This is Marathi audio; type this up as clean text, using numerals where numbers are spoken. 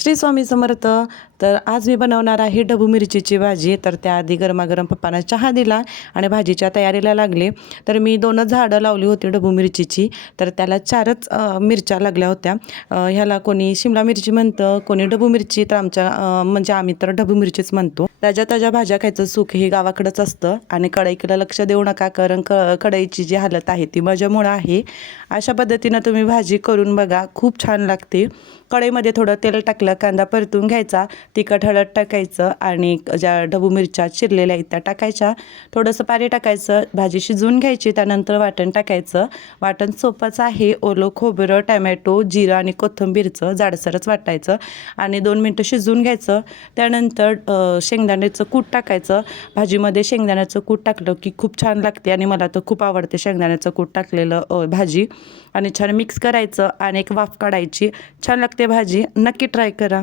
श्री स्वामी समर्थ. तर आज मी बनवणार आहे ढबू मिरचीची भाजी. तर त्याआधी गरमागरम पप्पांना चहा दिला आणि भाजीच्या तयारीला लागले. तर मी 2च झाडं लावली होती ढबू मिरचीची. तर त्याला 4च मिरच्या लागल्या होत्या. ह्याला कोणी शिमला मिरची म्हणतं, कोणी ढबू मिरची. तर म्हणजे आम्ही तर ढबू मिरचीच म्हणतो. ताज्या ताज्या भाज्या खायचं सुख हे गावाकडंच असतं. आणि कढईकडे लक्ष देऊ नका, कारण कढईची जी हालत आहे ती माझ्यामुळं आहे. अशा पद्धतीनं तुम्ही भाजी करून बघा, खूप छान लागते. कढईमध्ये थोडं तेल टाकलं, कांदा परतून घ्यायचा, तिखट हळद टाकायचं आणि ज्या ढबू मिरच्या चिरलेल्या आहेत त्या टाकायच्या. थोडंसं पाणी टाकायचं, भाजी शिजवून घ्यायची. त्यानंतर वाटण टाकायचं. वाटण सोपंच आहे. ओलं खोबरं, टॅमॅटो, जिरं आणि कोथिंबीरचं जाडसरच वाटायचं आणि 2 मिनटं शिजवून घ्यायचं. त्यानंतर शेंगदाण्याचं कूट टाकायचं. भाजीमध्ये शेंगदाण्याचं कूट टाकलं की खूप छान लागते आणि मला तर खूप आवडते शेंगदाण्याचं कूट टाकलेलं भाजी. आणि छान मिक्स करायचं आणि एक वाफ काढायची. छान लागते भाजी, नक्की ट्राय करा.